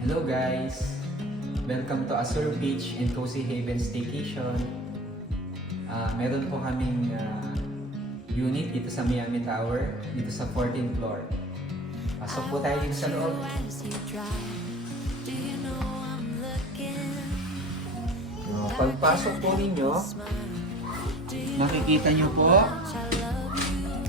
Hello guys! Welcome to Azure Beach and Cozy Haven Staycation. Meron po kaming unit dito sa Miami Tower, dito sa 14th floor. Pasok po tayo dito sa loob. Pagpasok po ninyo, makikita nyo po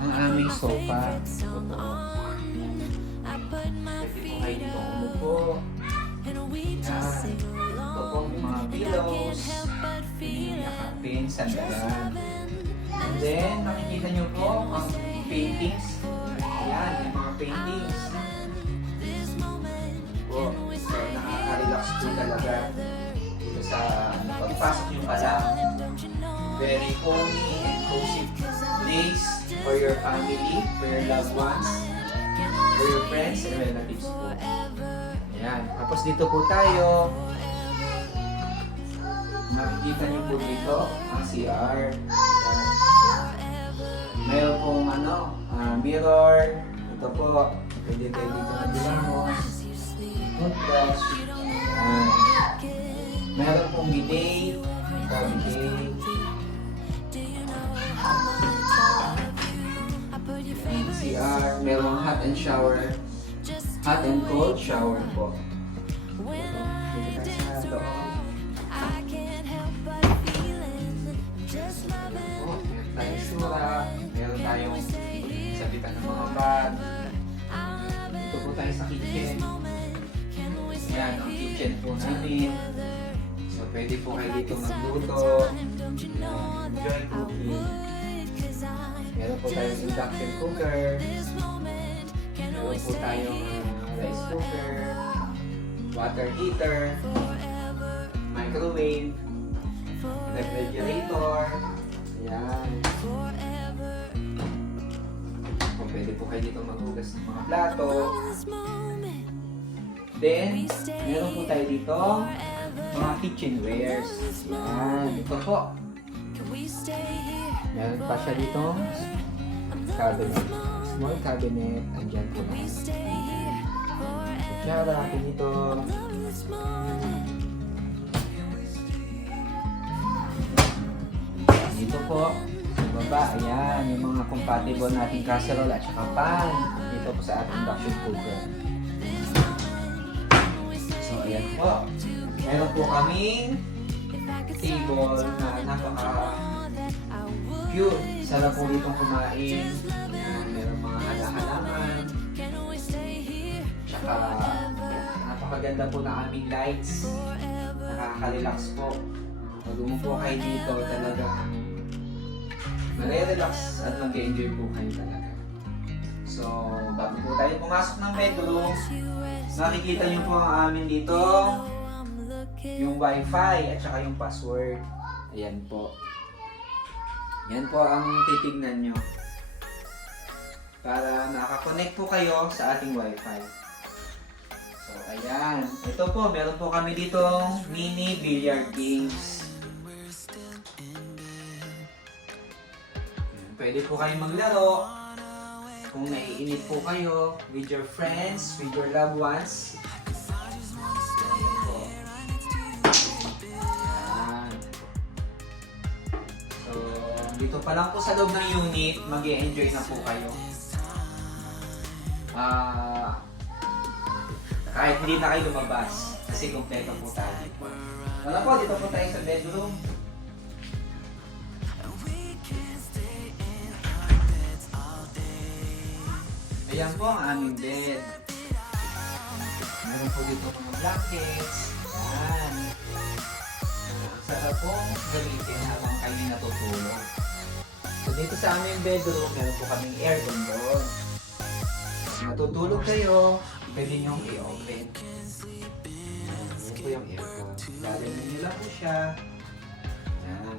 ang aming sofa. Pwede po kayo dito umupo. Yan. Ito po yung mga pillows, yung yakapin, sandalan. And then, makikita nyo po ang paintings. Ayan, yung mga paintings. Po, so nakaka-relax po talaga dito sa pagpasok nyo pa lang. Very homey and cozy place for your family, for your loved ones, for your friends and relatives po. Ayan. Tapos dito po tayo. Makikita niyo po dito ang CR. Ayan. Mayroon pong mirror. Ito po. Pwede kayo dito na bilangos. Toothbrush. Mayroon pong bidet. Ito, bidet. CR. Mayroong hot and shower. Hot and cold shower po. Meron tayong shura, meron tayong sabitan ng mga bag. Dito po tayo sa kitchen. Yan, ang kitchen po namin. So, pwede po kayo dito magluto. Enjoy cooking. Meron po tayong induction cooker. Meron po tayong rice cooker, water heater, microwave, refrigerator. Ayan. Kung pwede po kayo dito maghugas ng mga plato. Then, meron po tayo dito mga kitchenwares. Ayan. Ito po. Meron pa siya dito cabinet. Small cabinet. Andyan po na. Kutsara, pinito. Dito po, sa baba, ayan, yung mga compatible nating casserole at saka pan. Dito po sa ating induction cooker. So, ayan po. Meron po kaming table na napaka-cute. Sarap po ditong kumain. Ayan, meron mga halaman. Tsaka, napakaganda po na aming lights. Nakaka-relax po. Pag umupo kayo dito, talaga mare-relax at mag-enjoy po kayo talaga. So, bago po tayo pumasok ng bedroom, makikita niyo po ang amin dito, yung wifi at saka yung password. Ayan po. Yan po ang titignan nyo para nakakonect po kayo sa ating wifi. So, ayan. Ito po, meron po kami dito mini billiard games. Pwede po kayong maglaro kung naiinip po kayo with your friends, with your loved ones. Ayan po. Ayan. So, dito pa lang po sa loob ng unit, mag-e-enjoy na po kayo. Kahit hindi na kayo lumabas kasi kompleto po tayo. Wala po, dito po tayo sa bedroom. Ayan po ang aming bed. Meron po dito mga blankets. Ayan. Ang sarap pong gamitin habang kayo natutulog. So dito sa aming bedroom, meron po kaming aircon doon. Pag natutulog kayo, pwede nyo i-open. Ayan po yung aircon. Lalamin nyo lang po siya. Ayan.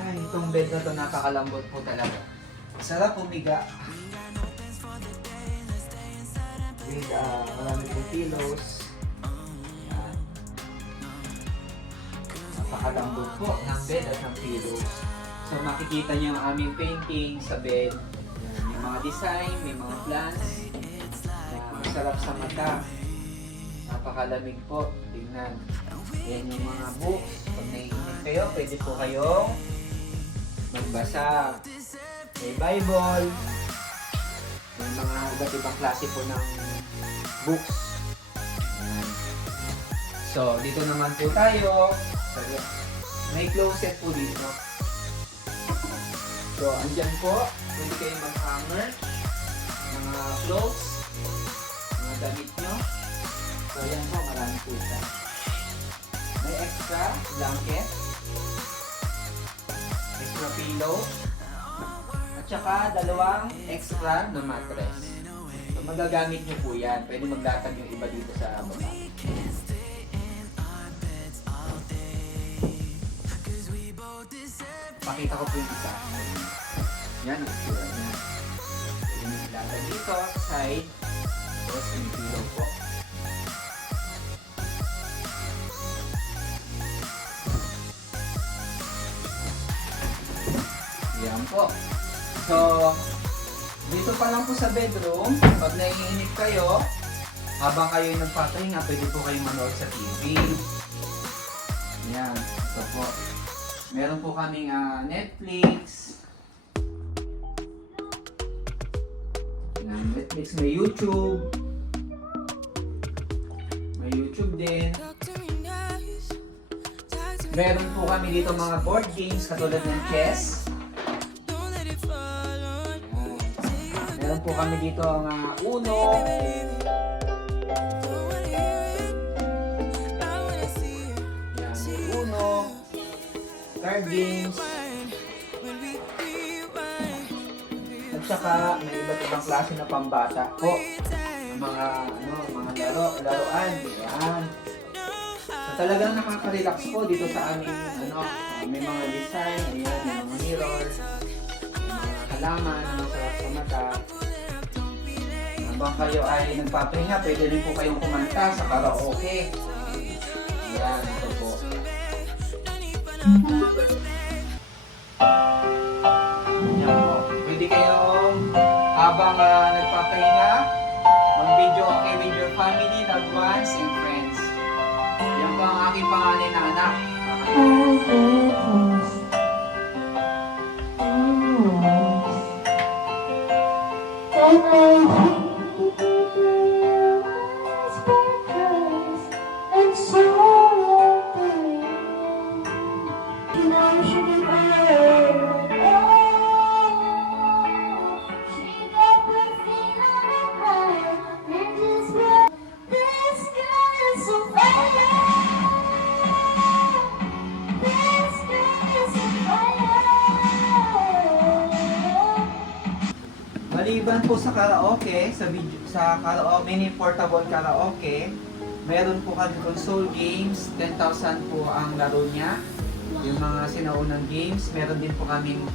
Ay, itong bed na to napakalambot po talaga. Sarap pumiga. With marami pong pillows. Ayan. Napakalambot po ng bed at ng pillows. So makikita niyo ang aming painting sa bed. Ayan. May mga design, may mga plants. sarap sa mata. Napakalamig po. Tingnan. Yan yung mga books. Pag naiinip kayo, pwede po kayong magbasa. May Bible. May mga iba't ibang klase po ng books. Ayan. So, dito naman po tayo. May closet po dito. So, andyan po. Pwede kayo mag-hanger. Mga clothes. Mga damit nyo. So, yan po. Marami po siya. May extra blanket. Extra pillow. At saka dalawang extra na mattress. So, magagamit nyo po yan. Pwede maglatag yung iba dito sa baba. Pakita ko po yung isa. Yan ang itsura niya. Pwede nyo ilatag dito sa side. Tapos may pillow po. Yan po. So, dito pa lang po sa bedroom, pag naiinip kayo, habang kayo nagpapahinga, pwede po kayong manood sa TV. Yan, ito po. Meron po kaming Netflix. Yan, Netflix, may YouTube. May YouTube din. Meron po kami dito mga board games katulad ng chess. Meron po kami dito ang Uno. Yan, Uno. Card games. At saka may iba't ibang klase na pambata po. Mga laruan. Yan. So talagang nakaka-relax po dito sa aming may mga design, ayan, may mga mirror, may mga halaman na masarap sa mata. Habang kayo ay nagpapahinga, pwede rin po kayong kumanta sa karaoke. Ayan, ito po. Ayan po. Pwede kayong habang nagpapahinga, mag-video okay with your family, loved ones, and friends. Yan po ang aking pangalan na anak. Maliban po sa karaoke, sa karaoke, mini portable karaoke, meron po kami console games, 10,000 po ang laro niya. Yung mga sinaunang games, meron din po kaming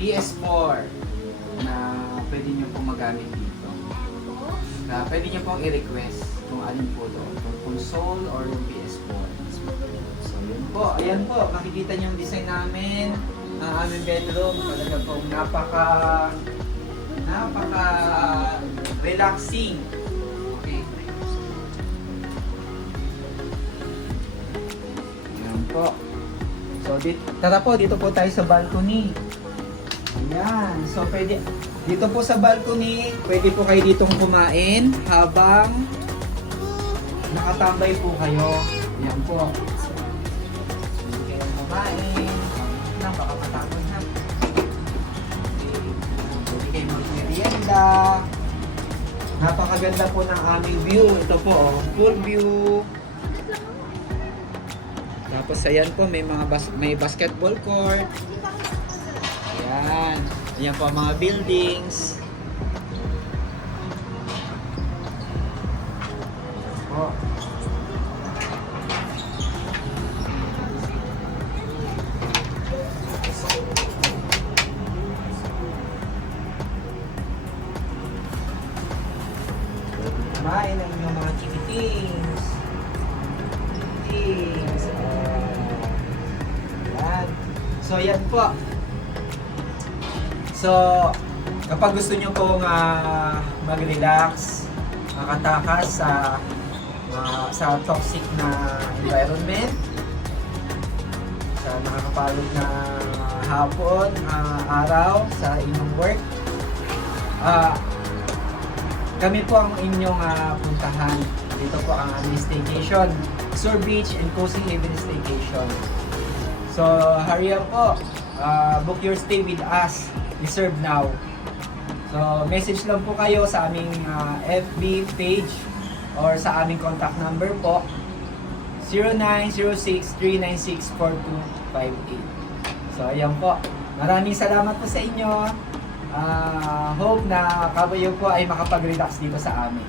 PS4 na pwede nyo pong magamit dito. Pwede nyo pong i-request kung alin po doon, kung console or yung PS4. So yun po, ayan po, makikita nyo yung design namin, ang aming bedroom, talaga pong napaka-relaxing. Okay. Ayan po. So, tara po, dito po tayo sa balcony. Ayan. So, pwede, dito po sa balcony, pwede po kayo ditong kumain habang nakatambay po kayo. Ayan po. Pwede kayong kumain. Baka matapon na. Kayo mag-merienda. Napakaganda po ng aming view. Ito po, full view. Tapos ayan po, may basketball court. Ayan. Ayan po ang mga buildings. Ayan po. Kumain ng inyong mga chikitings. Chikitings. Yan. So, yan po. So, kapag gusto nyo pong mag-relax, makatakas sa toxic na environment, sa nakakapagod na hapon, araw sa inyong work. Kami po ang inyong puntahan. Dito po ang aming staycation, Sur Beach and Cozy Haven Staycation. So, hurry up po. Book your stay with us. Reserve now. So, message lang po kayo sa aming FB page or sa aming contact number po, 0906-396-4258. So, ayan po. Maraming salamat po sa inyo. Hope na kayo po ay makapag-relax dito sa amin.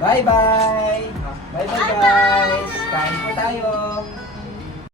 Bye-bye! Bye-bye guys! Kain po tayo!